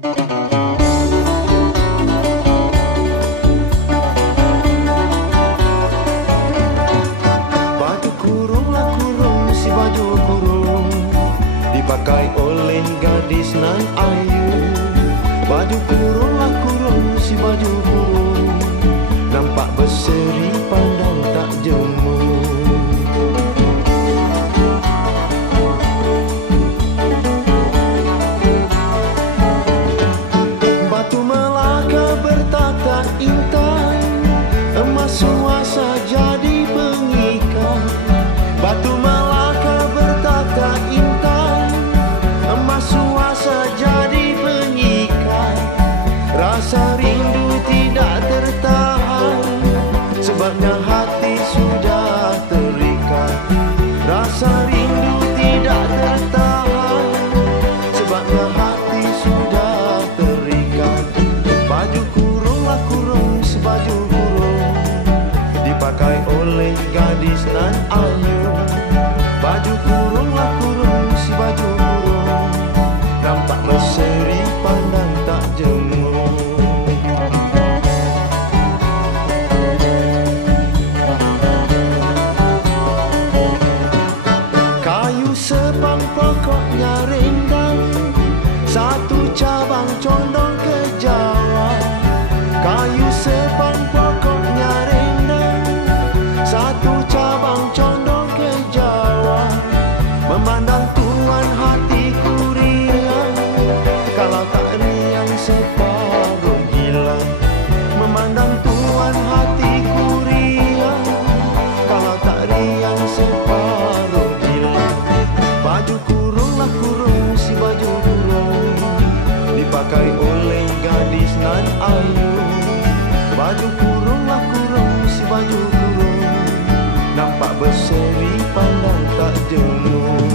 Baju kurung lah kurung, si baju kurung dipakai oleh gadis nan ayu. Baju kurung lah kurung, si baju kurung nampak berseri pandang tak jemu. Batu Melaka bertata intan, emas suasa jadi pengikat. Batu Melaka bertata intan, emas suasa jadi pengikat. Rasa rindu tidak tertahan, sebabnya hati sudah terikat. Rasa rindu tidak tertahan, sebabnya hati sudah terikat. Baju kurung lah kurung, sebaju kurung dipakai oleh gadis nan ayu. Baju kurung lah kurung, si baju kurung nampak berseri pandang tak jemu. Kayu sepang pokoknya rindang, satu cabang condong ke Jawa. Kayu sepang pokoknya rindang, satu cabang condong ke Jawa. Memandang tuan hatiku riang, kalau tak riang separuh gila. Memandang tuan hatiku riang, kalau tak riang separuh gila. Baju kurung lah kurung, si baju kurung dipakai oleh gadis nan ayu. Baju kurung lah kurung, si baju kurung nampak berseri pandang tak jemu.